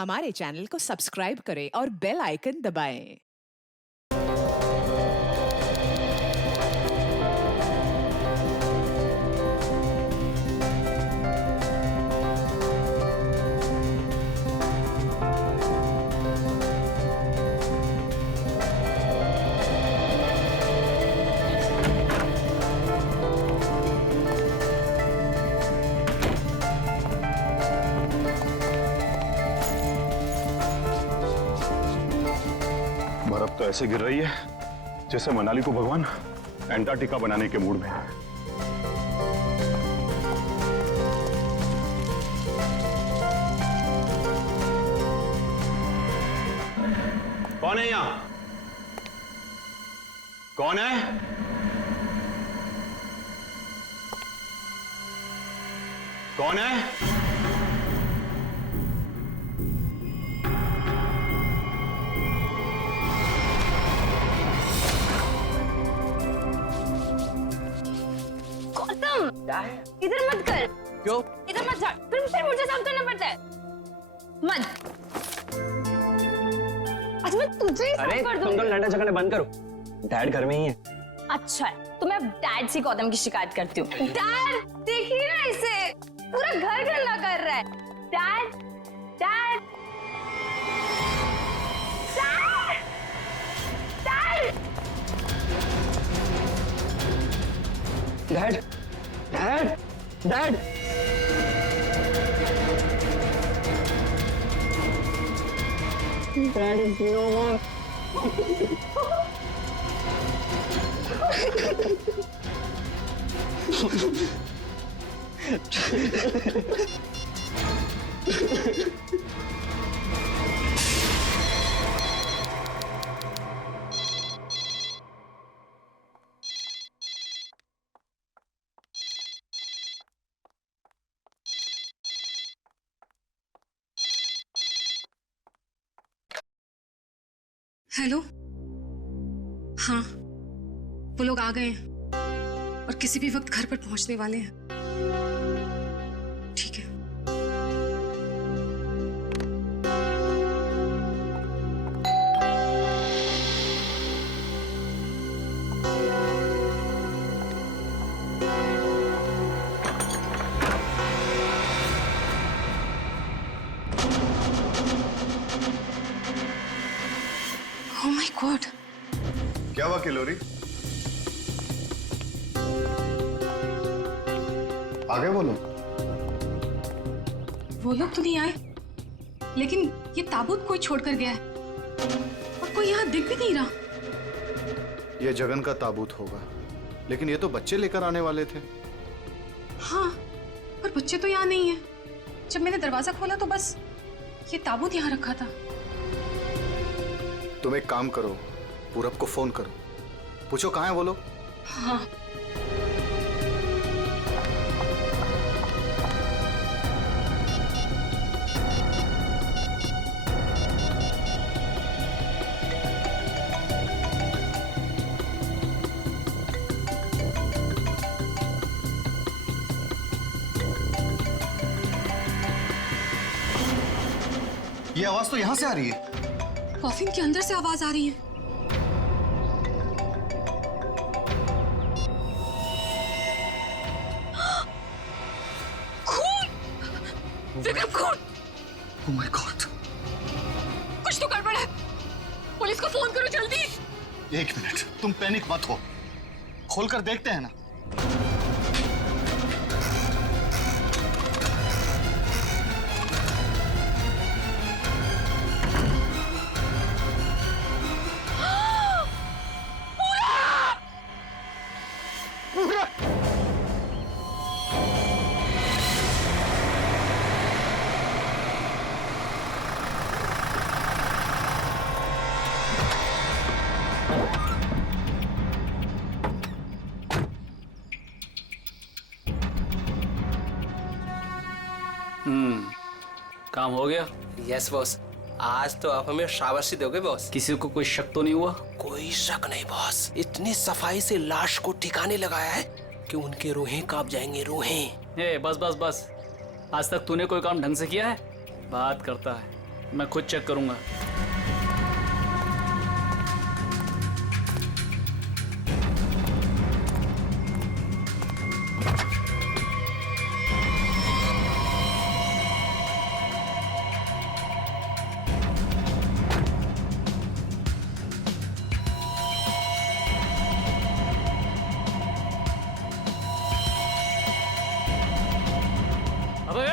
हमारे चैनल को सब्सक्राइब करें और बेल आइकन दबाएं। बर्फ तो ऐसे गिर रही है जैसे मनाली को भगवान एंटार्क्टिका बनाने के मूड में है। कौन है यहां? कौन है? कौन है? क्या है? इधर मत कर। क्यों? इधर मत जा। फिर मुझे साफ करना पड़ता है। मत। आज मैं तुझे ही साफ कर दूंगी। तुम तो लड़ने झगड़ने बंद करो। डैड घर में ही है। अच्छा है, तो मैं डैड से गौतम की शिकायत करती हूँ। डैड, देखिए ना इसे, पूरा घर गंदा कर रहा है। Dad, dad, dad, dad. Dad, dad, dad. Dad is no more. Hello. हाँ, वो लोग आ गए हैं और किसी भी वक्त घर पर पहुंचने वाले हैं। ठीक है। Oh my God! क्या हुआ किलोरी? आ गए वो लोग? वो लोग तो नहीं आए, लेकिन ये ताबूत कोई छोड़कर गया है और कोई यहाँ दिख भी नहीं रहा। ये जगन का ताबूत होगा, लेकिन ये तो बच्चे लेकर आने वाले थे। हाँ, पर बच्चे तो यहाँ नहीं है। जब मैंने दरवाजा खोला तो बस ये ताबूत यहाँ रखा था। तुम एक काम करो, पूरब को फोन करो, पूछो कहाँ है वो लोग। हाँ। ये आवाज तो यहाँ से आ रही है। कॉफिन के अंदर से आवाज आ रही है। खून! विक्रम, खून! Oh my God! कुछ तो गड़बड़ है। पुलिस को फोन करो जल्दी। एक मिनट, तुम पैनिक मत हो, खोलकर देखते हैं ना। काम हो गया। यस बॉस, आज तो आप हमें शाबाशी दोगे बॉस। किसी को कोई शक तो नहीं हुआ? कोई शक नहीं बॉस, इतनी सफाई से लाश को ठिकाने लगाया है कि उनके रूहें कांप जाएंगे, रूहें। बस बस बस, आज तक तूने कोई काम ढंग से किया है? बात करता है। मैं खुद चेक करूंगा। अबे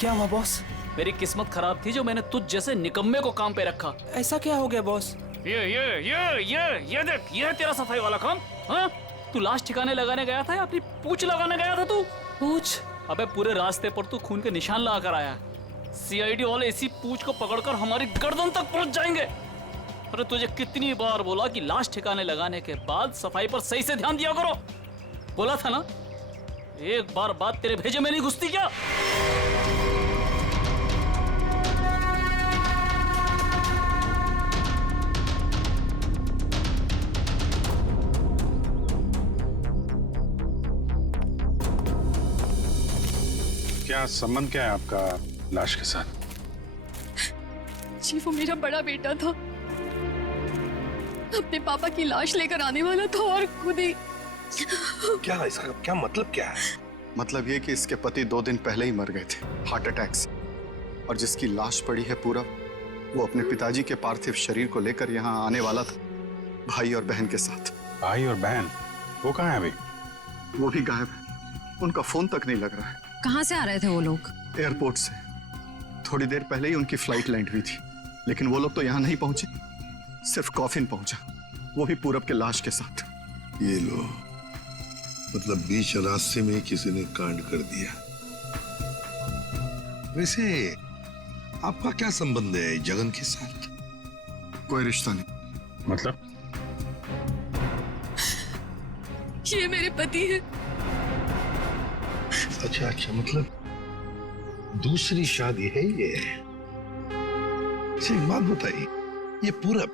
क्या हुआ बॉस? मेरी किस्मत खराब थी जो मैंने तुझ जैसे निकम्मे को काम पे रखा। ऐसा क्या हो गया बॉस? ये देख, ये है तेरा सफाई वाला काम। हाँ, तू लाश ठिकाने लगाने गया था या अपनी पूंछ लगाने गया था तू? पूछ? अबे पूरे रास्ते पर तू खून के निशान लगा कर आया। सीआईडी वाले इसी पूंछ को पकड़कर हमारी गर्दन तक पहुंच जाएंगे। अरे तुझे कितनी बार बोला कि लाश ठिकाने लगाने के बाद सफाई पर सही से ध्यान दिया करो। बोला था ना, एक बार बात तेरे भेजे में नहीं घुसती क्या? क्या संबंध क्या है आपका लाश के साथ? जी वो मेरा बड़ा बेटा था, अपने पापा की लाश लेकर आने वाला था और खुद ही। क्या इसका क्या मतलब क्या है? मतलब ये कि इसके पति 2 दिन पहले ही मर गए थे हार्ट अटैक से, और जिसकी लाश पड़ी है पूरा, वो अपने पिताजी के पार्थिव शरीर को लेकर यहाँ आने वाला था, भाई और बहन के साथ। भाई और बहन वो कहाँ है अभी? वो भी गायब है, उनका फोन तक नहीं लग रहा है। कहाँ से आ रहे थे वो लोग? एयरपोर्ट से। थोड़ी देर पहले ही उनकी फ्लाइट लैंड हुई थी, लेकिन वो लोग तो यहाँ नहीं पहुंचे, सिर्फ कॉफिन पहुंचा, वो भी पूरब के लाश के साथ। ये लो, मतलब बीच रास्ते में किसी ने कांड कर दिया। वैसे आपका क्या संबंध है जगन के साथ? कोई रिश्ता नहीं। मतलब? ये मेरे पति है। अच्छा अच्छा, मतलब दूसरी शादी है ये? एक बात बताइए, ये पूरब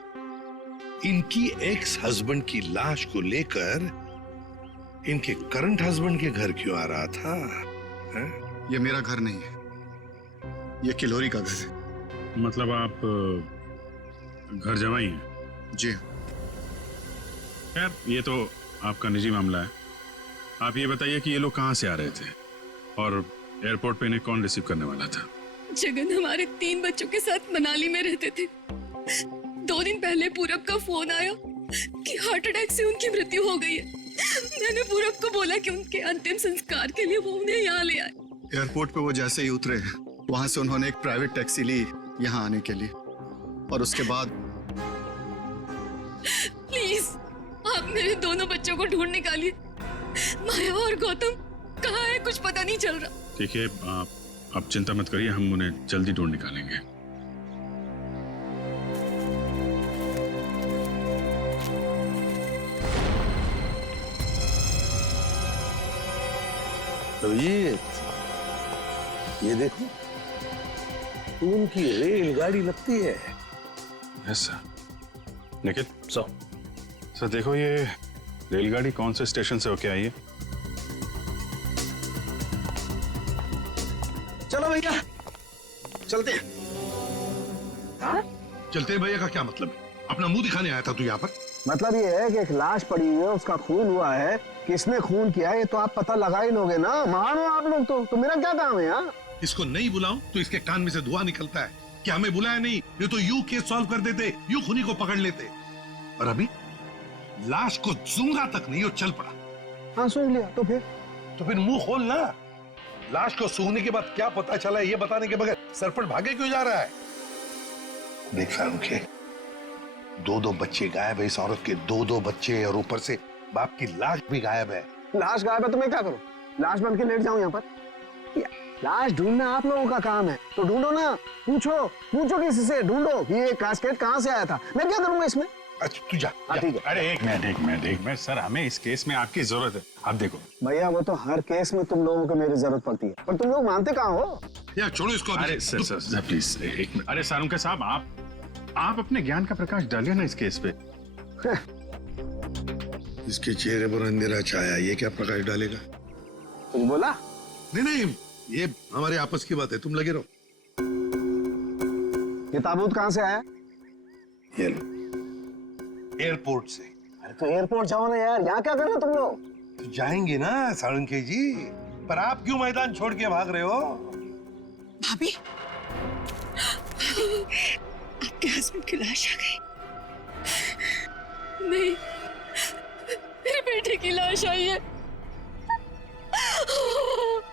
इनकी एक्स हस्बैंड की लाश को लेकर इनके करंट हस्बैंड के घर क्यों आ रहा था? है? ये मेरा घर नहीं है, ये किलोरी का घर है। मतलब आप घर जमाई हैं? जी। खैर ये तो आपका निजी मामला है। आप ये बताइए कि ये लोग कहाँ से आ रहे थे और एयरपोर्ट पे इन्हें कौन रिसीव करने वाला था? जगन हमारे 3 बच्चों के साथ मनाली में रहते थे। 2 दिन पहले पूरब का फोन आया कि हार्ट अटैक से उनकी मृत्यु हो गई है। मैंने पूरब को बोला कि उनके अंतिम संस्कार के लिए वो उन्हें यहाँ ले आए। एयरपोर्ट पे वो जैसे ही उतरे, वहां से उन्होंने एक प्राइवेट टैक्सी ली यहाँ आने के लिए, और उसके बाद। प्लीज आप मेरे दोनों बच्चों को ढूंढ निकालिए। माया और गौतम कहाँ है, कुछ पता नहीं चल रहा। ठीक है, आप चिंता मत करिए, हम उन्हें जल्दी ढूंढ निकालेंगे। तो ये देखो, उनकी रेलगाड़ी लगती है। Yes sir. निखिल सर देखो, ये रेलगाड़ी कौन से स्टेशन से होके आई है? चलो भैया चलते हैं। चलते हैं भैया का क्या मतलब है? अपना मुंह दिखाने आया था तू यहाँ पर? मतलब ये है कि एक लाश पड़ी हुई है, उसका खून हुआ है, किसने खून किया है ये तो आप पता लगा ही लोगे ना। महान हो आप लोग तो मेरा क्या काम है यहाँ? इसको नहीं बुलाऊं तो इसके कान में से धुआं निकलता है कि हमें बुलाया नहीं, ये तो यूं केस सॉल्व कर देते, यूं खूनी को पकड़ लेते। और अभी लाश को सूंघा तक नहीं, वो चल पड़ा। हाँ सूंघ लिया तो फिर मुंह खोल ना। लाश को सूंघने के बाद क्या पता चला ये बताने के बगैर सरपट भागे क्यों जा रहा है? देख फारूक के 2 बच्चे गायब है, इस औरत के 2 बच्चे, और ऊपर से बाप की लाश भी गायब है। लाश गायब है तो मैं क्या करूँ? लाश बन के लेट जाऊं यहाँ पर? लाश ढूंढना आप लोगों का काम है, तो ढूंढो ना। पूछो किसी से, ढूंढो ये कास्केट कहाँ से आया था। मैं क्या करूंगा इसमें? अच्छा तू जा। ठीक है। अरे एक मिनट सर, हमें इस केस में आपकी जरूरत है। आप देखो भैया, वो तो हर केस में तुम लोगों को मेरी जरूरत पड़ती है, पर तुम लोग मानते कहाँ हो? यार छोड़ो इसको। अरे सर प्लीज एक मिनट। अरे सारुंके साहब, आप अपने ज्ञान का प्रकाश डालिए ना इस केस पे। इसके चेहरे पर अंधेरा छाया, ये क्या प्रकाश डालेगा? कुछ बोला? नहीं, ये हमारे आपस की बात है, तुम लगे रहो। ये ताबूत कहाँ से आया? ये लो, एयरपोर्ट से। अरे तो एयरपोर्ट जाओ ना यार, यहाँ क्या कर रहे हो तुम लोग? तो जाएंगे ना साळुंखे जी, पर आप क्यों मैदान छोड़ के भाग रहे हो? भाभी, आपके हस्बैंड की लाश आ गई। नहीं, मेरे बेटे की लाश आई है।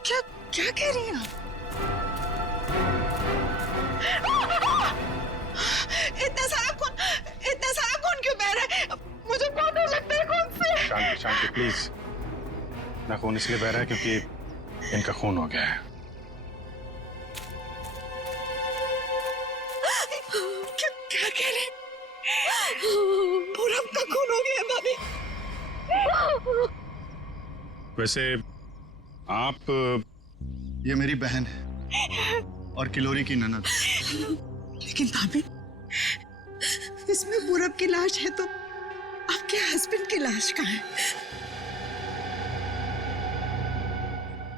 क्या क्या कह रही हैं आप? इतना सारा खून क्यों बह रहा है? मुझे बहुत डर लगता है खून से। शांति शांति प्लीज। ना खून इसलिए बह रहा है क्योंकि इनका खून हो गया है। क्या कह रहे हैं? पूरब का खून हो गया भाभी। वैसे आप ये मेरी बहन है और किलोरी की ननद। लेकिन भाभी, इसमें पूरब की लाश है तो आपके हस्बैंड की लाश कहाँ है?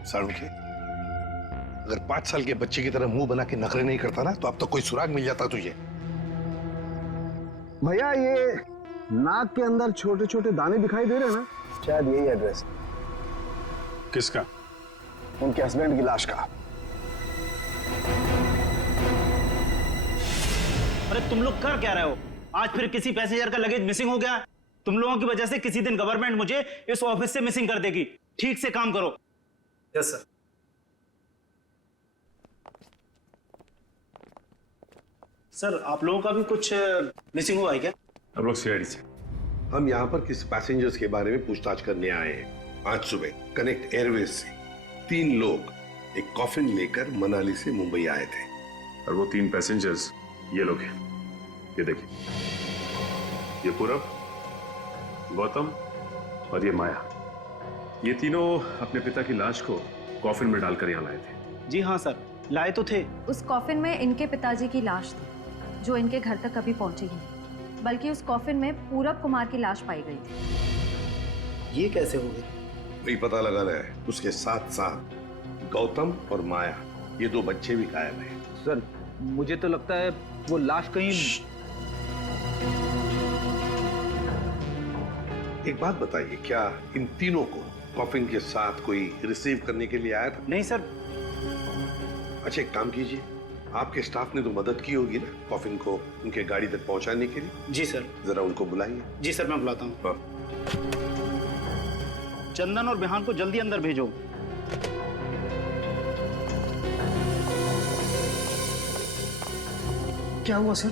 साळुंखे, अगर 5 साल के बच्चे की तरह मुंह बना के नखरे नहीं करता ना, तो अब तक कोई सुराग मिल जाता तुझे। भैया ये नाक के अंदर छोटे छोटे दाने दिखाई दे रहे हैं ना, शायद यही एड्रेस किसका? उनके हस्बैंड की लाश का। अरे तुम लोग कर क्या रहे हो? आज फिर किसी पैसेंजर का लगेज मिसिंग हो गया। तुम लोगों की वजह से किसी दिन गवर्नमेंट मुझे इस ऑफिस से मिसिंग कर देगी। ठीक से काम करो। Yes sir. सर आप लोगों का भी कुछ मिसिंग हुआ है क्या? हम लोग सीआईडी से। हम यहाँ पर किसी पैसेंजर्स के बारे में पूछताछ करने आए हैं। आज सुबह कनेक्ट एयरवेज से 3 लोग एक कॉफिन लेकर मनाली से मुंबई आए थे। और वो 3 पैसेंजर्स ये लोग हैं। ये देखिए, ये पूरब, गौतम और ये माया। ये तीनों अपने पिता की लाश को कॉफिन में डालकर यहाँ लाए थे। जी हाँ सर, लाए तो थे। उस कॉफिन में इनके पिताजी की लाश थी, जो इनके घर तक कभी पहुंची ही नहीं, बल्कि उस कॉफिन में पूरब कुमार की लाश पाई गई थी। ये कैसे हो गई? वही पता लगाना है। उसके साथ साथ गौतम और माया, ये 2 बच्चे भी गायब हैं। सर मुझे तो लगता है वो लाश कहीं। एक बात बताइए, क्या इन तीनों को कॉफिन के साथ कोई रिसीव करने के लिए आया था? नहीं सर। अच्छा एक काम कीजिए, आपके स्टाफ ने तो मदद की होगी ना कॉफिन को उनके गाड़ी तक पहुंचाने के लिए। जी सर। जरा उनको बुलाइए। जी सर, मैं बुलाता हूँ। हाँ। चंदन और बिहान को जल्दी अंदर भेजो। क्या हुआ सर?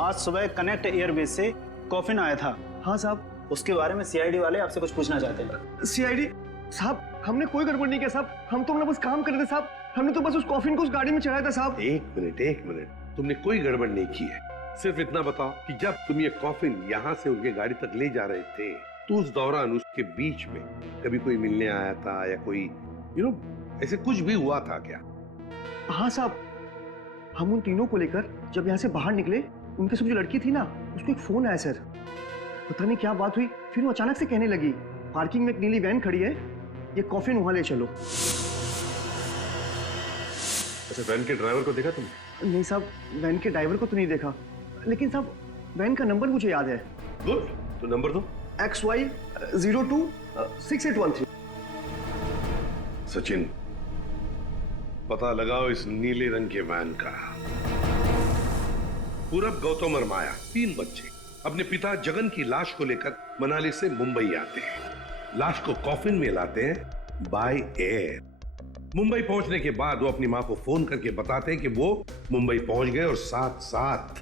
आज सुबह कनेक्ट एयरवेज से कॉफिन आया था। हाँ साहब। उसके बारे में सीआईडी वाले आपसे कुछ पूछना चाहते हैं। सीआईडी साहब, हमने कोई गड़बड़ नहीं किया साहब। हम तो बस काम कर रहे थे साहब। हमने तो बस उस कॉफिन को उस गाड़ी में चढ़ाया था साहब। एक मिनट, तुमने कोई गड़बड़ नहीं की है। सिर्फ इतना बताओ कि जब तुम ये कॉफिन यहाँ से उनके गाड़ी तक ले जा रहे थे, तो उस दौरान उसके बीच में कभी कोई मिलने आया था या कोई ऐसे कुछ भी हुआ था क्या? हाँ साहब, हम उन तीनों को लेकर जब यहाँ से बाहर निकले, उनके साथ जो लड़की थी ना, उसको एक फोन आया सर। पता नहीं क्या बात हुई, फिर वो अचानक से कहने लगी, पार्किंग में एक नीली वैन खड़ी है, ये कॉफिन वहां ले चलो। अच्छा, वैन के ड्राइवर को देखा तुमने? नहीं साहब, वैन के ड्राइवर को तो नहीं देखा, लेकिन साहब वैन का नंबर मुझे याद है। गुड, तो नंबर दो। XY026813। सचिन, पता लगाओ इस नीले रंग के वैन का। पूरब, गौतम और माया 3 बच्चे अपने पिता जगन की लाश को लेकर मनाली से मुंबई आते हैं। लाश को कॉफिन में लाते हैं बाय एयर। मुंबई पहुंचने के बाद वो अपनी मां को फोन करके बताते हैं कि वो मुंबई पहुंच गए और साथ साथ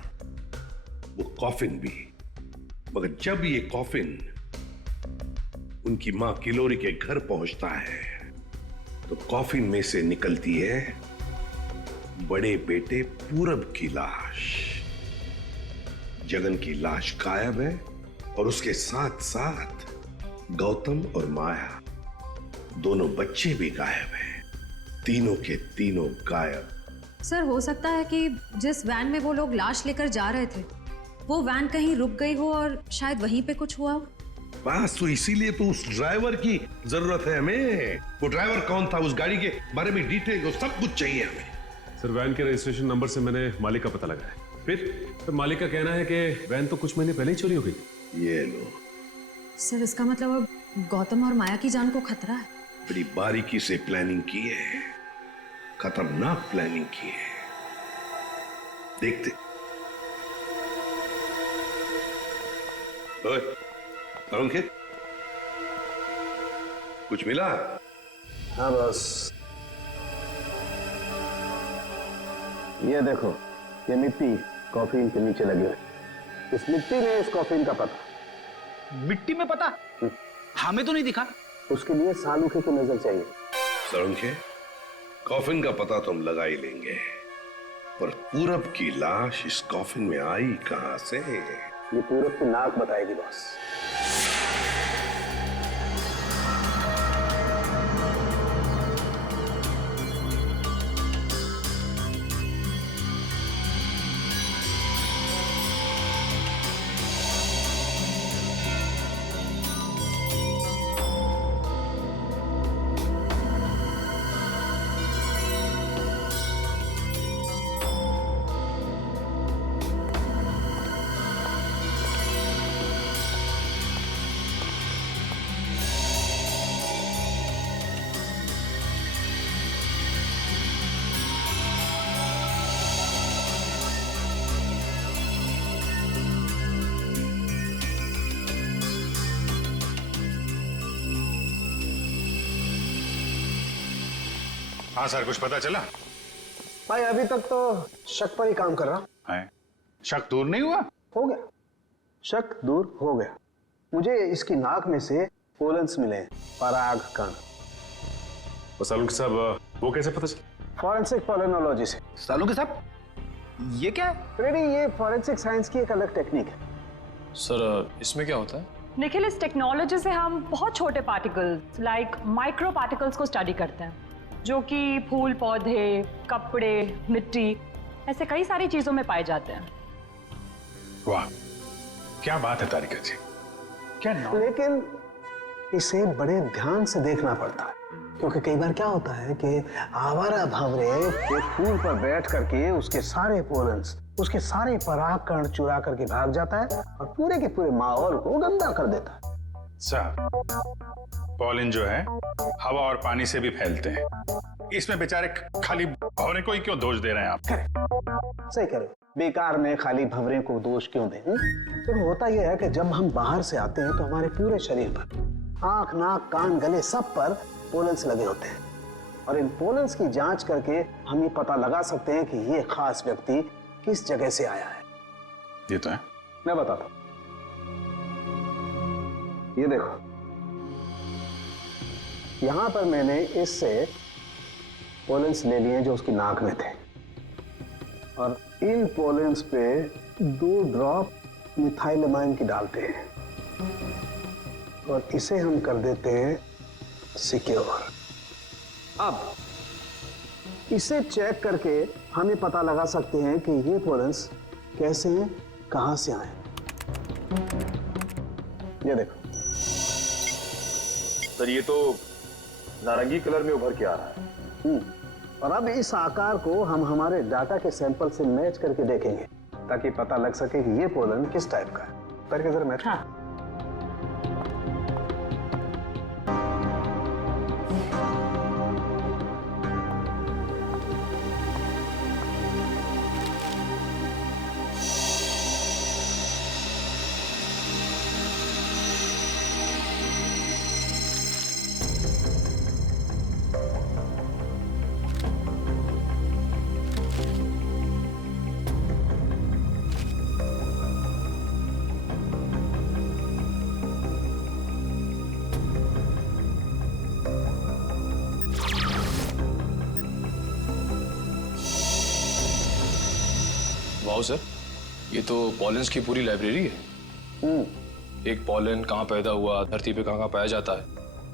वो कॉफिन भी। मगर जब ये कॉफिन उनकी मां किलोरी के घर पहुंचता है, तो कॉफिन में से निकलती है बड़े बेटे पूरब की लाश। जगन की लाश गायब है और उसके साथ साथ गौतम और माया, दोनों बच्चे भी गायब हैं। तीनों के तीनों गायब। सर, हो सकता है कि जिस वैन में वो लोग लाश लेकर जा रहे थे, वो वैन कहीं रुक गई हो और शायद वहीं पे कुछ हुआ हो। बस तो इसीलिए तो उस ड्राइवर की जरूरत है हमें। वो ड्राइवर कौन था, उस गाड़ी के बारे में डिटेल, सब कुछ चाहिए हमें। सर, वैन के रजिस्ट्रेशन नंबर से मैंने मालिक का पता लगाया। फिर मालिक का कहना है कि वैन तो कुछ महीने पहले ही चोरी हो गई। ये लो। सर इसका मतलब अब गौतम और माया की जान को खतरा है। बड़ी बारीकी से प्लानिंग की है, खतरनाक प्लानिंग की है। देखते। ओए, अंकित, कुछ मिला? हाँ बस, ये देखो, ये मिट्टी कॉफीन के नीचे लगी हुई। इस मिट्टी में इस कॉफीन का पता। मिट्टी में पता? हमें तो नहीं दिखा। उसके लिए सालूखे की नजर चाहिए। सड़ुंखे, कॉफिन का पता तो हम लगा ही लेंगे, पर पूरब की लाश इस कॉफिन में आई कहां से? ये पूरब की नाक बताएगी बॉस। हाँ सर, कुछ पता चला? भाई अभी तक तो शक पर ही काम कर रहा है। शक दूर नहीं हुआ? हो गया, शक दूर हो गया। मुझे इसकी नाक में से पोलन्स मिले, पराग कण। सालुंखे साहब, वो कैसे पता चला? फॉरेंसिक पोलिनोलॉजी से। सालुंखे साहब, ये क्या है? रेडी, ये फॉरेंसिक साइंस की एक अलग टेक्निक है। सर इसमें क्या होता है? निखिल, इस टेक्नोलॉजी से हम बहुत छोटे पार्टिकल्स लाइक माइक्रो पार्टिकल्स को स्टडी करते हैं, जो कि फूल पौधे, कपड़े, मिट्टी, ऐसे कई सारी चीजों में पाए जाते हैं। वाह, क्या बात है तारिका जी, क्या नाम? लेकिन इसे बड़े ध्यान से देखना पड़ता है, क्योंकि कई बार क्या होता है कि आवारा भंवरे एक फूल पर बैठ करके उसके सारे पोलन्स, उसके सारे पराग कण चुरा करके भाग जाता है और पूरे के पूरे माहौल को गंदा कर देता है। साहब, पॉलिन जो है हवा और पानी से भी फैलते हैं। इसमें बेचारे खाली भंवरे को ही क्यों दोष दे रहे हैं आप? सही करो, बेकार में खाली भंवरे को दोष क्यों दें? तो होता यह है कि जब हम बाहर से आते हैं तो हमारे पूरे शरीर पर, आंख, नाक, कान, गले, सब पर पोलन्स लगे होते हैं, और इन पोलन्स की जांच करके हम ये पता लगा सकते हैं कि ये खास व्यक्ति किस जगह से आया है। ये तो है। मैं बताता हूं, ये देखो, यहां पर मैंने इससे पोलन्स ले लिए जो उसकी नाक में थे, और इन पोलन्स पे 2 ड्रॉप मिथाइलमाइन की डालते हैं और इसे हम कर देते हैं सिक्योर। अब इसे चेक करके हम ये पता लगा सकते हैं कि ये पोलन्स कैसे हैं, कहां से आए। ये देखो सर, ये तो नारंगी कलर में उभर के आ रहा है। और अब इस आकार को हम हमारे डाटा के सैंपल से मैच करके देखेंगे, ताकि पता लग सके कि ये पोलन किस टाइप का है। करके जरा मैच। हाँ। वाओ सर, ये तो पॉलेंस की पूरी लाइब्रेरी है। एक पॉलन कहाँ पैदा हुआ, धरती पे कहाँ पाया जाता है,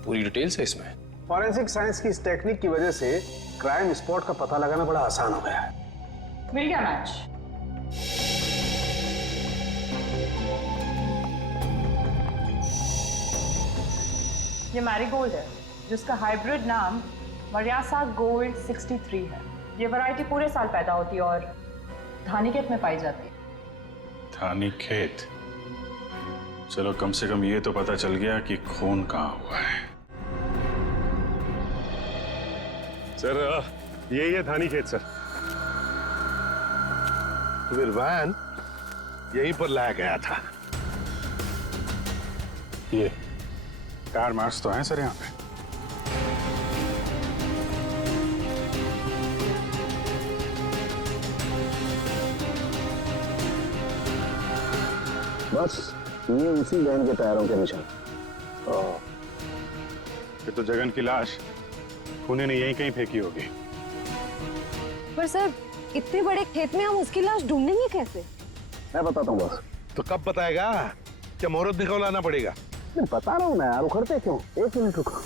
पूरी डिटेल्स है इसमें। फॉरेंसिक साइंस की इस टेक्निक की वजह से क्राइम स्पॉट का पता लगाना बड़ा आसान हो गया है। मिल गया मैच। ये मैरीगोल्ड है, जिसका हाइब्रिड नाम मरियासा गोल्ड 63 है। ये वैरायटी पूरे साल पैदा होती है और धानीखेत में पाई जाती है। धानी खेत? चलो कम से कम ये तो पता चल गया कि खून कहाँ हुआ है। सर यही है धानी खेत सर। तो फिर वैन यहीं पर लाया गया था। ये कार मार्क्स तो हैं सर यहाँ पे। बस ये उसी वैन के टायरों के निशान। फिर तो जगन की लाश खूनी ने यहीं कहीं फेंकी होगी। पर सर इतने बड़े खेत में हम उसकी लाश ढूंढेंगे कैसे? मैं बताता हूँ बस। तो कब बताएगा? क्या मुहूर्त निकलवाना पड़ेगा? मैं बता रहा हूँ ना यार, उखड़ते क्यों? 1 मिनट रुको।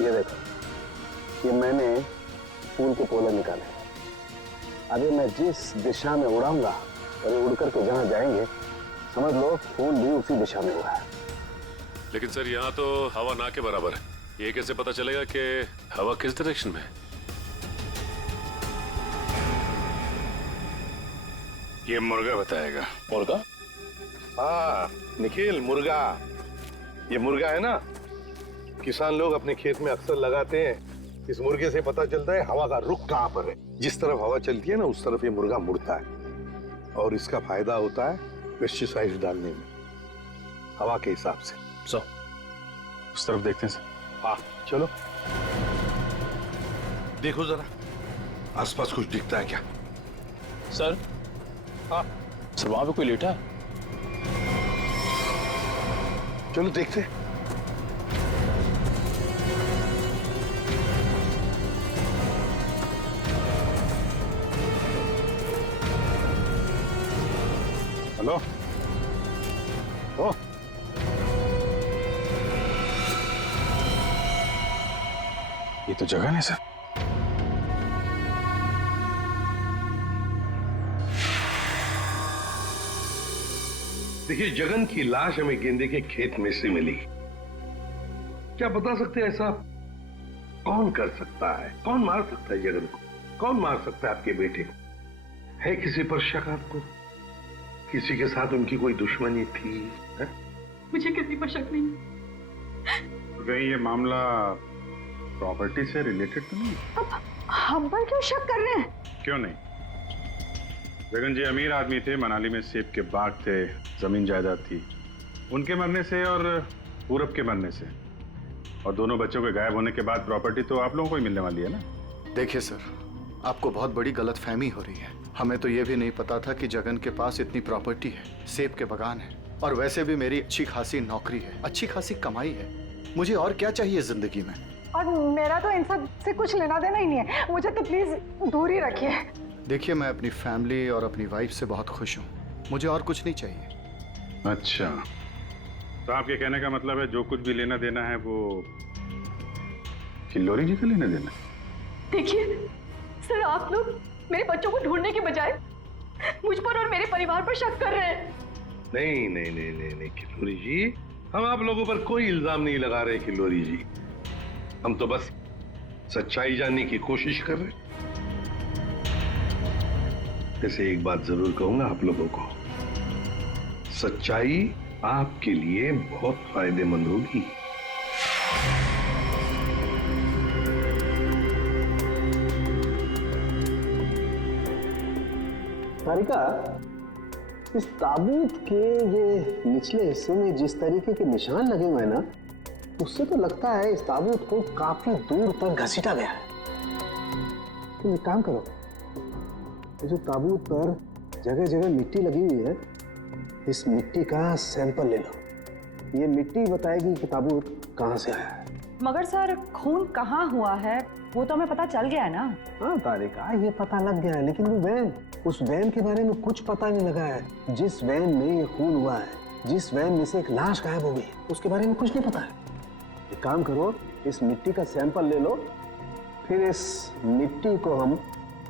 ये देखो, ये मैंने फूल के पोले निकाले। अभी मैं जिस दिशा में उड़ाऊंगा और ये उड़ करके जहां जाएंगे समझ लो फूल भी उसी दिशा में उड़ा है। लेकिन सर यहाँ तो हवा ना के बराबर है, ये कैसे पता चलेगा कि हवा किस डायरेक्शन में है? ये मुर्गा बताएगा। मुर्गा? हाँ निखिल, मुर्गा। ये मुर्गा है ना, किसान लोग अपने खेत में अक्सर लगाते हैं। इस मुर्गे से पता चलता है हवा का रुख कहाँ पर है। जिस तरफ हवा चलती है ना उस तरफ ये मुर्गा मुड़ता है और इसका फायदा होता है पेस्टिसाइड डालने में, हवा के हिसाब से। उस तरफ देखते हैं सर। हाँ चलो देखो जरा आसपास कुछ दिखता है क्या? सर? हाँ सर वहां पे कोई लेटा है? चलो देखते हैं। हेलो? ओ ये तो जगह है सर। देखिए जगन की लाश हमें गेंदे के खेत में से मिली। क्या बता सकते हैं ऐसा कौन कर सकता है? कौन मार सकता है जगन को? कौन मार सकता है आपके बेटे को? है किसी पर शक आपको? किसी के साथ उनकी कोई दुश्मनी थी? है? मुझे किसी पर शक नहीं। तो कहीं ये मामला प्रॉपर्टी से रिलेटेड तो नहीं? अब हम पर क्यों शक कर रहे हैं? क्यों नहीं? जगन जी अमीर आदमी थे, मनाली में सेब के बाग थे, जमीन जायदाद थी। उनके मरने से और पूरब के मरने से और दोनों बच्चों के गायब होने के बाद प्रॉपर्टी तो आप लोगों को ही मिलने वाली है ना। देखिए सर, आपको बहुत बड़ी गलतफहमी हो रही है। हमें तो ये भी नहीं पता था कि जगन के पास इतनी प्रॉपर्टी है, सेब के बागान है और वैसे भी मेरी अच्छी खासी नौकरी है, अच्छी खासी कमाई है। मुझे और क्या चाहिए जिंदगी में? और मेरा तो इन सब से कुछ लेना देना ही नहीं है, मुझे तो प्लीज दूर ही रखिए। देखिए मैं अपनी फैमिली और अपनी वाइफ से बहुत खुश हूँ, मुझे और कुछ नहीं चाहिए। अच्छा, तो आपके कहने का मतलब है जो कुछ भी लेना देना है वो किल्लोरी जी का लेना देना? देखिए सर, आप लोग मेरे बच्चों को ढूंढने के बजाय मुझ पर और मेरे परिवार पर शक कर रहे हैं। नहीं नहीं नहीं नहीं नहीं किल्लोरी जी, हम आप लोगों पर कोई इल्जाम नहीं लगा रहे किल्लोरी जी। हम तो बस सच्चाई जानने की कोशिश कर रहे हैं। जैसे एक बात जरूर कहूंगा आप लोगों को, सच्चाई आपके लिए बहुत फायदेमंद होगी। तारिका, इस ताबूत के ये निचले हिस्से में जिस तरीके के निशान लगे हुए हैं ना, उससे तो लगता है इस ताबूत को काफी दूर तक घसीटा गया है। तुम एक काम करो, ये जो ताबूत पर जगह जगह मिट्टी लगी हुई है, इस मिट्टी का सैंपल ले लो। ये मिट्टी बताएगी कि ताबूत कहाँ से आया है। मगर सर खून कहाँ हुआ है वो तो हमें पता चल गया है ना। हाँ तारिका, ये पता लग गया है, लेकिन वो वैन, उस वैन के बारे में कुछ पता नहीं लगा है। जिस वैन में ये खून हुआ है, जिस वैन में से एक लाश गायब हो गई, उसके बारे में कुछ नहीं पता है। एक काम करो, इस मिट्टी का सैंपल ले लो, फिर इस मिट्टी को हम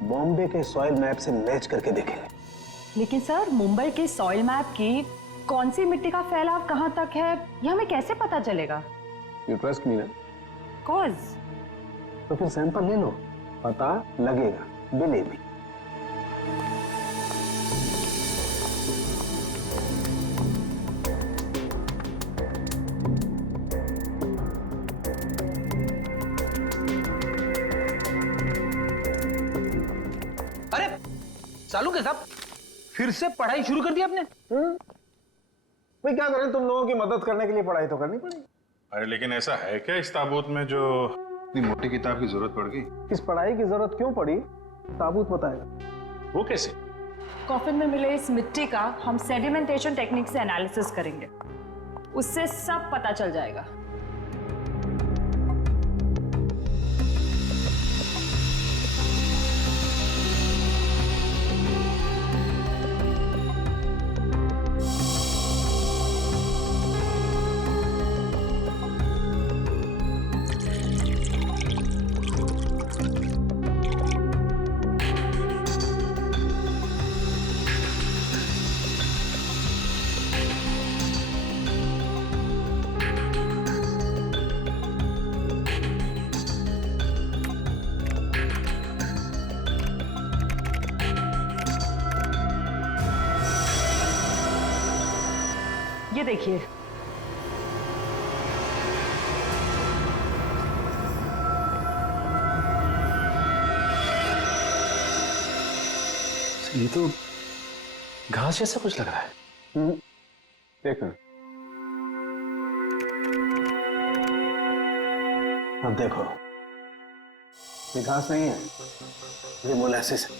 बॉम्बे के सॉइल मैप से मैच करके देखेंगे। लेकिन सर मुंबई के सॉइल मैप की कौन सी मिट्टी का फैलाव कहाँ तक है ये हमें कैसे पता चलेगा? यू ट्रस्ट मी ना? कॉज तो फिर सैंपल ले लो, पता लगेगा, बिलीव मी। अरे सालू के साहब, फिर से पढ़ाई शुरू कर दी आपने? भाई क्या करें, तुम लोगों की मदद करने के लिए पढ़ाई तो करनी पड़ेगी। अरे लेकिन ऐसा है क्या इस ताबूत में जो इतनी मोटी किताब की जरूरत पड़ गई? इस पढ़ाई की जरूरत क्यों पड़ी, ताबूत बताएगा। वो कैसे? कॉफिन में मिले इस मिट्टी का हम सेडिमेंटेशन टेक्निक से एनालिसिस करेंगे, उससे सब पता चल जाएगा। ये देखिए, ये तो घास जैसा कुछ लग रहा है। देखो, अब देखो, ये घास नहीं है, ये मोलासिस है,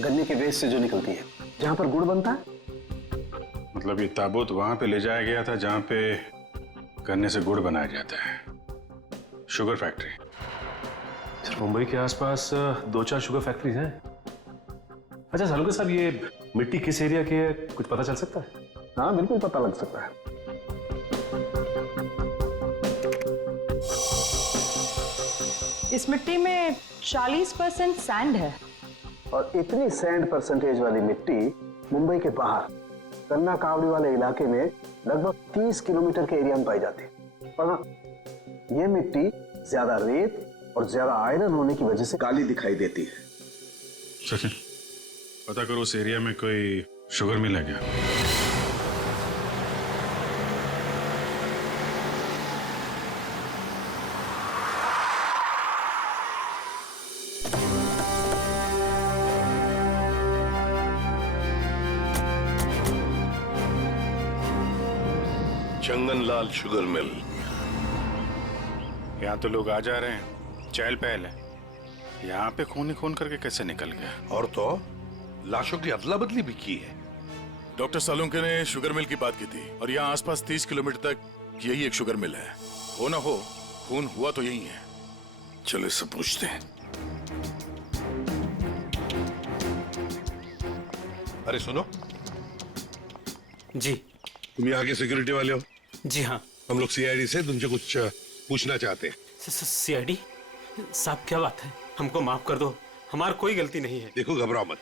गन्ने के वेस्ट से जो निकलती है, जहां पर गुड़ बनता है। मतलब ये ताबूत वहां पे ले जाया गया था जहां पे गन्ने से गुड़ बनाया जाता है, शुगर फैक्ट्री। सर, मुंबई के आसपास 2-4 शुगर फैक्ट्रीज हैं। अच्छा सालू के साहब, ये मिट्टी किस एरिया की है, कुछ पता चल सकता है? हाँ बिल्कुल पता लग सकता है। इस मिट्टी में 40% सैंड है। और इतनी सैंड परसेंटेज वाली मिट्टी मुंबई के बाहर गन्ना कावड़ी वाले इलाके में लगभग 30 किलोमीटर के एरिया में पाई जाती है। पर हाँ, ये मिट्टी ज्यादा रेत और ज्यादा आयरन होने की वजह से काली दिखाई देती है। सचिन, पता करो उस एरिया में कोई शुगर मिल है क्या? चंगनलाल शुगर मिल। यहाँ तो लोग आ जा रहे हैं, चहल पहल है। यहाँ पे खून ही खून करके कैसे निकल गया? और तो लाशों की अदला बदली भी की है। डॉक्टर सालुंके ने शुगर मिल की बात की थी और यहाँ आसपास 30 किलोमीटर तक यही एक शुगर मिल है। हो ना हो, खून हुआ तो यही है। चलो इससे पूछते हैं। अरे सुनो जी। तुम यहाँ के सिक्योरिटी वाले हो? जी हाँ। हम लोग सीआईडी से तुमसे कुछ पूछना चाहते हैं। सीआईडी साहब, क्या बात है? हमको माफ कर दो, हमारी कोई गलती नहीं है। देखो घबराओ मत,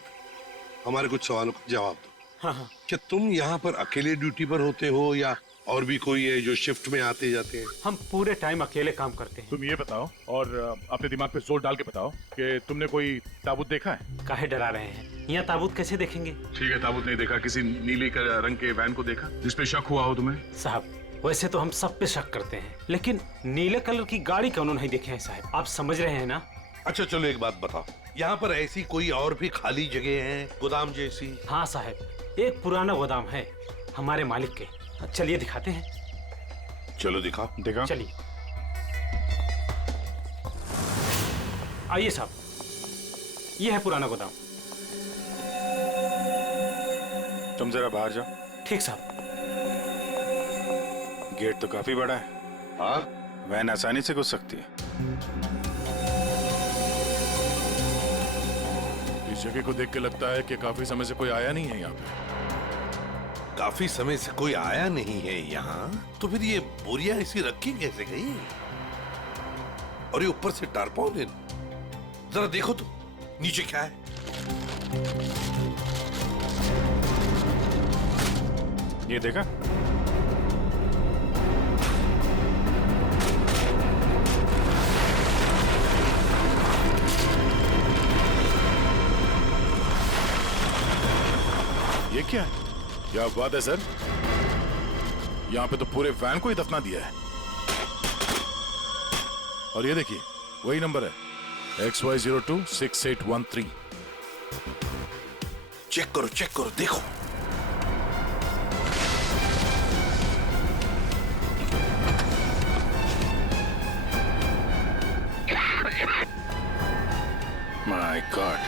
हमारे कुछ सवालों का जवाब दो। हाँ हाँ। क्या तुम यहाँ पर अकेले ड्यूटी पर होते हो या और भी कोई है जो शिफ्ट में आते जाते हैं? हम पूरे टाइम अकेले काम करते हैं। तुम ये बताओ और अपने दिमाग पे जोर डाल के बताओ कि तुमने कोई ताबूत देखा है? काहे डरा रहे हैं? यहाँ ताबूत कैसे देखेंगे? ठीक है, ताबूत नहीं देखा। किसी नीले रंग के वैन को देखा जिसपे शक हुआ हो तुम्हें? साहब, वैसे तो हम सब पे शक करते हैं, लेकिन नीले कलर की गाड़ी क्यों नहीं देखे हैं साहब? आप समझ रहे हैं ना? अच्छा चलो एक बात बताओ, यहाँ पर ऐसी कोई और भी खाली जगह है, गोदाम जैसी? हाँ साहब, एक पुराना गोदाम है हमारे मालिक के। चलिए दिखाते हैं। चलो दिखाओ। दिखा। चलिए आइए साहब, ये है पुराना गोदाम। तुम जरा बाहर जाओ। ठीक साहब। गेट तो काफी बड़ा है। हाँ, वैन आसानी से घुस सकती है। इस जगह को देख के लगता है कि काफी समय से कोई आया नहीं है यहाँ पे। काफी समय से कोई आया नहीं है यहाँ, तो फिर ये बोरियां ऐसी रखी कैसे गई? और ये ऊपर से टारपॉलिन, जरा देखो तो नीचे क्या है। ये देखा? ये क्या है? क्या बात है सर? यहाँ पे तो पूरे वैन को ही दफना दिया है। और ये देखिए, वही नंबर है, XY026813। चेक करो, देखो। माय गॉड,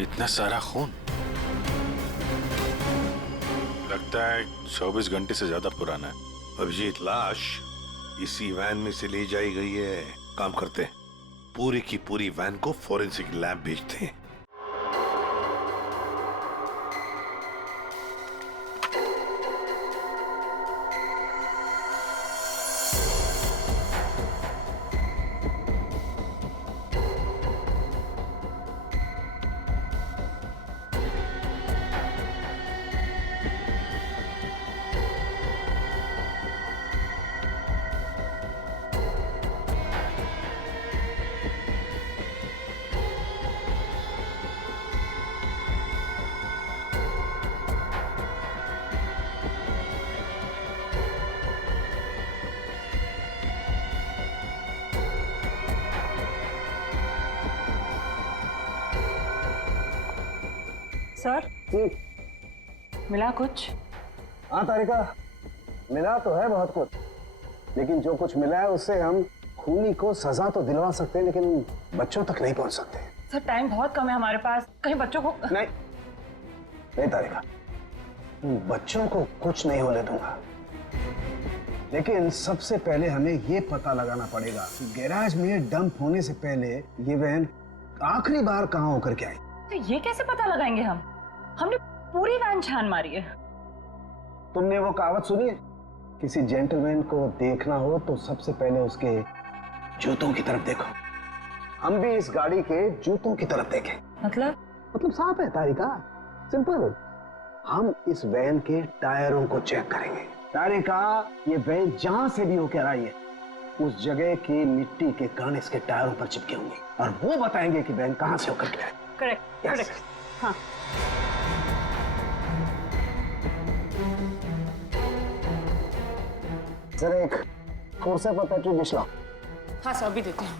इतना सारा खून। लगता है 24 घंटे से ज्यादा पुराना है। अभिजीत, लाश इसी वैन में से ले जाई गई है। काम करते हैं, पूरी की पूरी वैन को फॉरेंसिक लैब भेजते हैं। सर, मिला कुछ? हाँ तारिका, मिला तो है बहुत कुछ, लेकिन जो कुछ मिला है उससे हम खूनी को सजा तो दिलवा सकते हैं, लेकिन बच्चों तक नहीं पहुंच सकते। सर, टाइम बहुत कम है हमारे पास, कहीं बच्चों को नहीं तारिका, बच्चों को कुछ नहीं होने दूंगा, लेकिन सबसे पहले हमें ये पता लगाना पड़ेगा कि गैराज में डंप होने से पहले ये वैन आखिरी बार कहाँ होकर के आई। तो ये कैसे पता लगाएंगे हम? हमने पूरी वैन छान मारी है। तुमने वो कहावत सुनी है, किसी जेंटलमैन को देखना हो तो सबसे पहले उसके जूतों की तरफ देखो। हम भी इस गाड़ी के जूतों की तरफ देखें। मतलब साफ है तारिका, सिंपल। हम इस वैन के टायरों को चेक करेंगे। तारिका, ये वैन जहां से भी होकर आई है उस जगह की मिट्टी के कण इसके टायरों पर चिपके होंगे और वो बताएंगे कि वैन कहां से होकर के आई। करेक्ट। हाँ। जरा एक कोर्सा पर पेट्रोल डिश लाओ। हाँ सर, अभी देते हैं।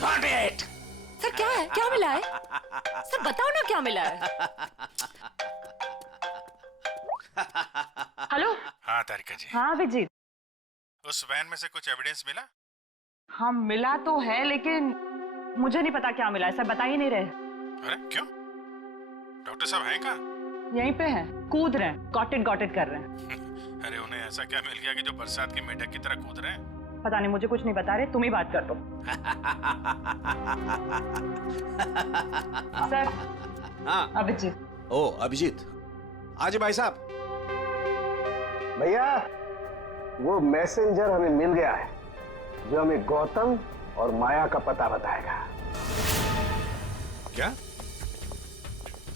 Got it! सर, क्या है? क्या मिला है? सर बताओ ना, क्या मिला है? हेलो? हाँ तारिका जी। हाँ अभिजीत। उस वैन में से कुछ एविडेंस मिला? हाँ मिला तो है, लेकिन मुझे नहीं पता क्या मिला है। सर बता ही नहीं रहे। अरे क्यों? डॉक्टर साहब हैं कहाँ? यहीं पे है, कूद रहे हैं, गॉट इट कर रहे हैं। अरे उन्हें ऐसा क्या मिल गया कि जो बरसात की मेढक की तरह कूद रहे हैं? पता नहीं, मुझे कुछ नहीं बता रहे, तुम ही बात कर दो। सर। हाँ अभिजीत। ओ अभिजीत, आज भाई साहब। भैया, वो मैसेंजर हमें मिल गया है जो हमें गौतम और माया का पता बताएगा। क्या?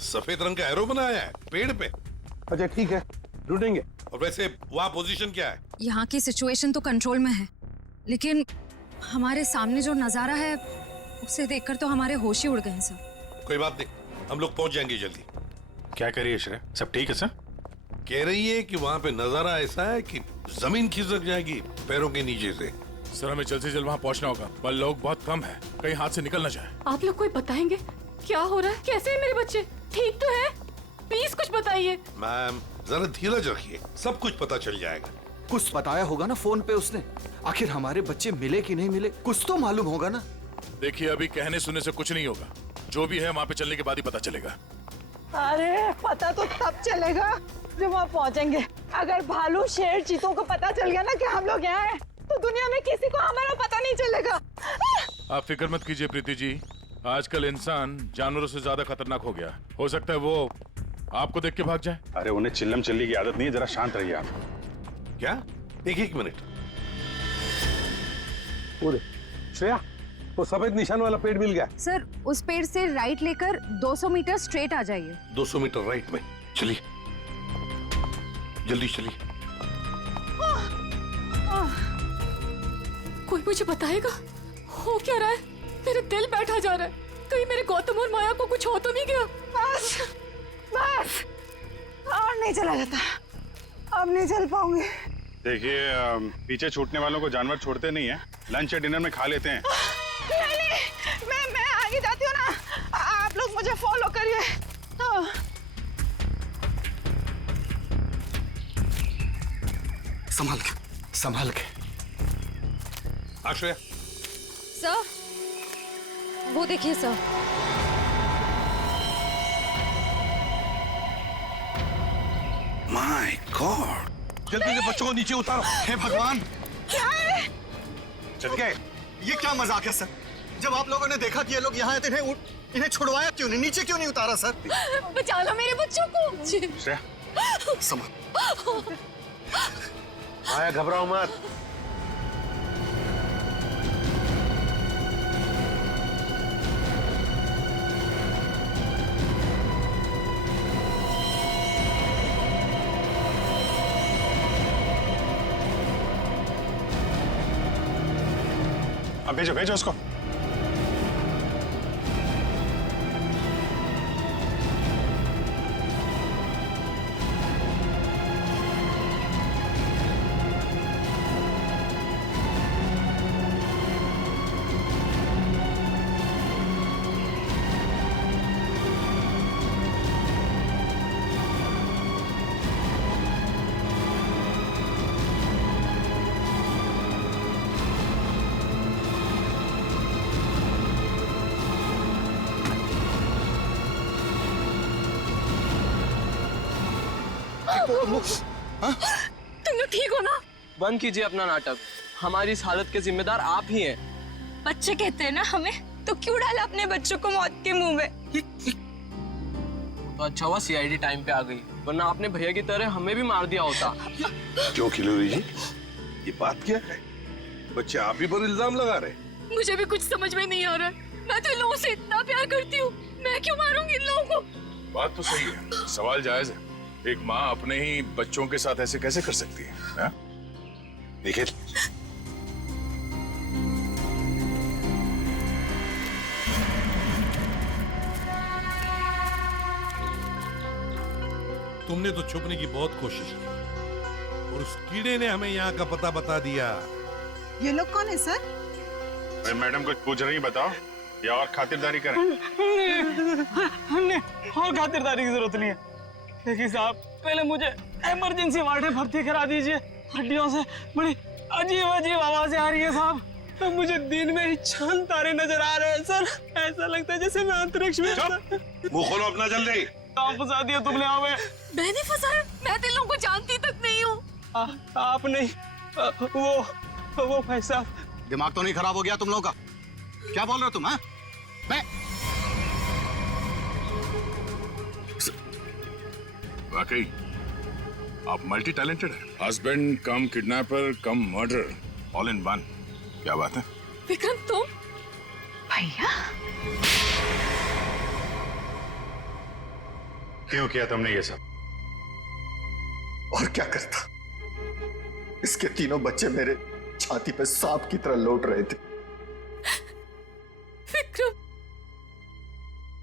सफेद रंग का एरो बनाया है पेड़ पे? अच्छा ठीक है, ढूंढेंगे। और वैसे वहां पोजीशन क्या है? यहाँ की सिचुएशन तो कंट्रोल में है, लेकिन हमारे सामने जो नजारा है उसे देखकर तो हमारे होश ही उड़ गए हैं सर। कोई बात नहीं, हम लोग पहुंच जाएंगे जल्दी। क्या करिए श्रेय, सब ठीक है सर? कह रही है कि वहाँ पे नजारा ऐसा है कि जमीन खिसक जाएगी पैरों के नीचे से। सर हमें जल्द से जल्द वहाँ पहुँचना होगा, पर लोग बहुत कम है, कहीं हाथ से निकल ना जाए। आप लोग कोई बताएंगे क्या हो रहा है? कैसे है मेरे बच्चे? ठीक तो है? प्लीज कुछ बताइए। मैम जरा धीरज रखिए, सब कुछ पता चल जाएगा। कुछ बताया होगा ना फोन पे उसने। आखिर हमारे बच्चे मिले कि नहीं मिले, कुछ तो मालूम होगा ना। देखिए अभी कहने सुनने से कुछ नहीं होगा, जो भी है वहाँ पे चलने के बाद ही पता चलेगा। अरे पता तो तब चलेगा जब वहाँ पहुँचेंगे। अगर भालू शेर चीतों को पता चल गया ना कि हम लोग यहाँ हैं, तो दुनिया में किसी को हमारा पता नहीं चलेगा। आप फिक्र मत कीजिए प्रीति जी, आजकल इंसान जानवरों से ज्यादा खतरनाक हो गया। हो सकता है वो आपको देख के भाग जाए। अरे उन्हें चिल्लम चिल्ली की आदत नहीं है, जरा शांत रहिए आप। क्या? एक मिनट। श्रेया, वो सफेद निशान वाला पेड़ मिल गया। सर उस पेड़ से राइट लेकर 200 मीटर स्ट्रेट आ जाइए। 200 मीटर राइट में। चलिए जल्दी चलिए। कोई मुझे बताएगा हो क्या रहा है? मेरा दिल बैठा जा रहा है, कहीं मेरे गौतम और माया को कुछ हो तो नहीं गया? बस बस और नहीं चला जाता, अब नहीं चल पाऊंगी। देखिए पीछे छूटने वालों को जानवर छोड़ते नहीं है, लंच या डिनर में खा लेते हैं। नहीं, मैं आगे जाती हूँ ना, आप लोग मुझे फॉलो करिए। संभाल के, संभाल के। आश्रया। सर वो देखिए सर। माय गॉड, जल्दी से बच्चों को नीचे उतारो। हे भगवान, क्या है? चल गए। ये क्या मजाक है सर? जब आप लोगों ने देखा कि ये लोग यहाँ आए थे, इन्हें छुड़वाया क्यों नहीं, नीचे क्यों नहीं उतारा सर? बचा लो मेरे बच्चों को। श्रेया संभाल। माया घबराओ मत। अब भेजो भेजो उसको। तुम लोग ठीक हो ना? बंद कीजिए अपना नाटक, हमारी इस हालत के जिम्मेदार आप ही हैं। बच्चे कहते हैं ना हमें, तो क्यों डाला अपने बच्चों को मौत के मुंह में? तो अच्छा हुआ सीआईडी टाइम पे आ गई, वरना आपने भैया की तरह हमें भी मार दिया होता। क्यों खिलोरी जी, ये बात क्या है? बच्चे आप ही पर इल्जाम लगा रहे। मुझे भी कुछ समझ में नहीं आ रहा है। मैं तो इन लोगों से इतना प्यार करती हूँ, मैं क्यों मारूंगी इन लोगों को? बात तो सही है, सवाल जायज है। एक माँ अपने ही बच्चों के साथ ऐसे कैसे कर सकती है? देखिए तुमने तो छुपने की बहुत कोशिश की और उस कीड़े ने हमें यहाँ का पता बता दिया। ये लोग कौन है सर? अरे मैडम कुछ पूछ रही, बताओ या और खातिरदारी करें? हमने और खातिरदारी की जरूरत नहीं है। देखिए साहब, पहले मुझे इमरजेंसी वार्ड में भर्ती करा दीजिए। हड्डियों से बड़ी अजीब अजीब आवाजें आ रही है साहब। तो मुझे दिन में ही चांद तारे नजर आ रहे हैं सर। ऐसा लगता है जैसे मैं अंतरिक्ष में। मुंह खोलो अपना जल्दी। आप फंसा दिया तुमने हमें। मैंने फंसाया? मैं तो इन लोगों को जानती तक नहीं हूँ। आप नहीं, वो भाई साहब। दिमाग तो नहीं खराब हो गया तुम लोगों का? क्या बोल रहे हो तुम? हाँ, मैं वाकई आप मल्टी टैलेंटेड है। Husband come kidnapper come murder, all in one. क्या बात है विक्रम? तुम? भैया क्यों किया तुमने ये सब? और क्या करता? इसके तीनों बच्चे मेरे छाती पे सांप की तरह लौट रहे थे। विक्रम,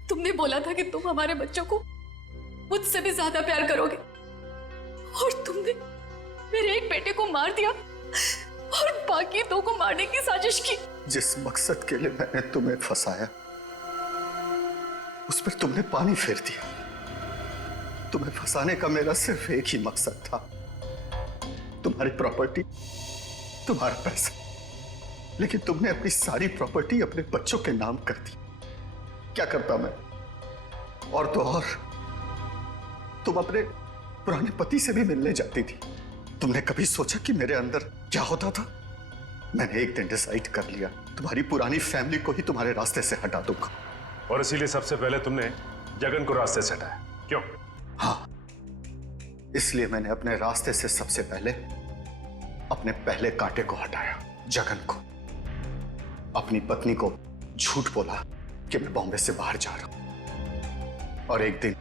तुमने बोला था कि तुम हमारे बच्चों को मुझसे भी ज्यादा प्यार करोगे, और तुमने मेरे एक बेटे को मार दिया और बाकी 2 को मारने की साजिश की। जिस मकसद के लिए मैंने तुम्हें फंसाया उस पर तुमने पानी फेर दिया। तुम्हें फंसाने का मेरा सिर्फ एक ही मकसद था, तुम्हारी प्रॉपर्टी, तुम्हारा पैसा। लेकिन तुमने अपनी सारी प्रॉपर्टी अपने बच्चों के नाम कर दी। क्या करता मैं? और तो और तुम अपने पुराने पति से भी मिलने जाती थी। तुमने कभी सोचा कि मेरे अंदर क्या होता था? मैंने एक दिन डिसाइड कर लिया, तुम्हारी पुरानी फैमिली को ही तुम्हारे रास्ते से हटा दूंगा। और इसीलिए सबसे पहले तुमने जगन को रास्ते से हटाया, क्यों? हाँ, इसलिए मैंने अपने रास्ते से सबसे पहले अपने पहले कांटे को हटाया, जगन को। अपनी पत्नी को झूठ बोला कि मैं बॉम्बे से बाहर जा रहा हूं। और एक दिन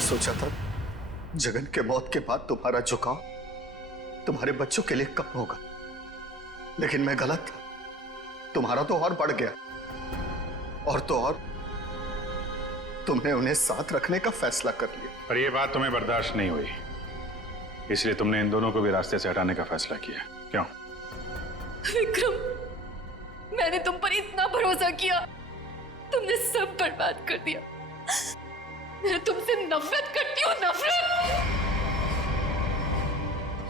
सोचा था जगन के मौत के बाद तुम्हारा झुकाव तुम्हारे बच्चों के लिए कम होगा, लेकिन मैं गलत था। तुम्हारा तो और बढ़ गया। और तो और तुमने उन्हें साथ रखने का फैसला कर लिया। पर यह बात तुम्हें बर्दाश्त नहीं हुई, इसलिए तुमने इन दोनों को भी रास्ते से हटाने का फैसला किया, क्यों? विक्रम, मैंने तुम पर इतना भरोसा किया, तुमने सब बर्बाद कर दिया। मैं तुमसे नफरत करती हूँ, नफरत।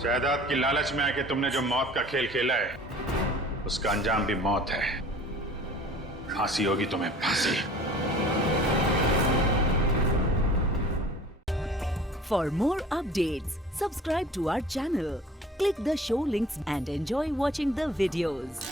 जायदाद की लालच में आके तुमने जो मौत का खेल खेला है, उसका अंजाम भी मौत है। फांसी होगी तुम्हें, फांसी। For more updates, subscribe to our channel, click the show links and enjoy watching the videos.